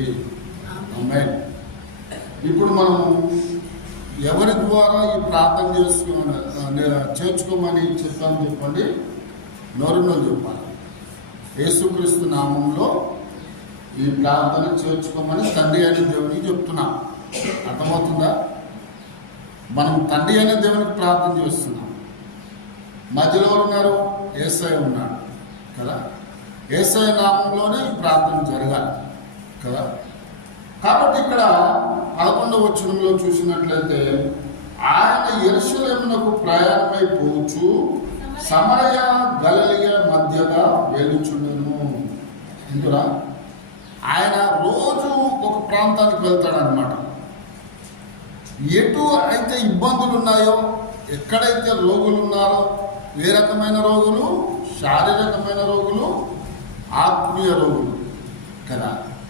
చేయండి. ఆమేన్. ఇప్పుడు మనం ఎవరి ద్వారా ఈ ప్రార్థన చేర్చుకోమని చెప్పామని చెప్పండి. నోరులో చెప్పాలి. యేసుక్రీస్తు నామంలో ఈ ప్రార్థన చేర్చుకోమని తండ్రి అనే దేవునికి చెప్తున్నాం. అర్థమవుతుందా? మనం తండ్రి అనే దేవునికి ప్రార్థన చేస్తున్నాం. మధ్యలో ఉన్నారు, యేసయ్య ఉన్నాడు కదా. యేసయ్య నామంలోనే ఈ ప్రార్థన జరగాలి కదా. కాబట్టి ఇక్కడ 11వ వచనంలో చూసినట్లయితే ఆయన యెరూషలేమునకు ప్రయాణమైపోవచ్చు సమరయ గలిలయ మధ్యగా వెలుచుండును. ఇందులో ఆయన రోజు ఒక ప్రాంతానికి వెళ్తాడనమాట. ఎటు అయితే ఇబ్బందులు ఉన్నాయో, ఎక్కడైతే రోగులు ఉన్నారో, ఏ రకమైన రోగులు? శారీరకమైన రోగులు, ఆత్మీయ రోగులు కదా.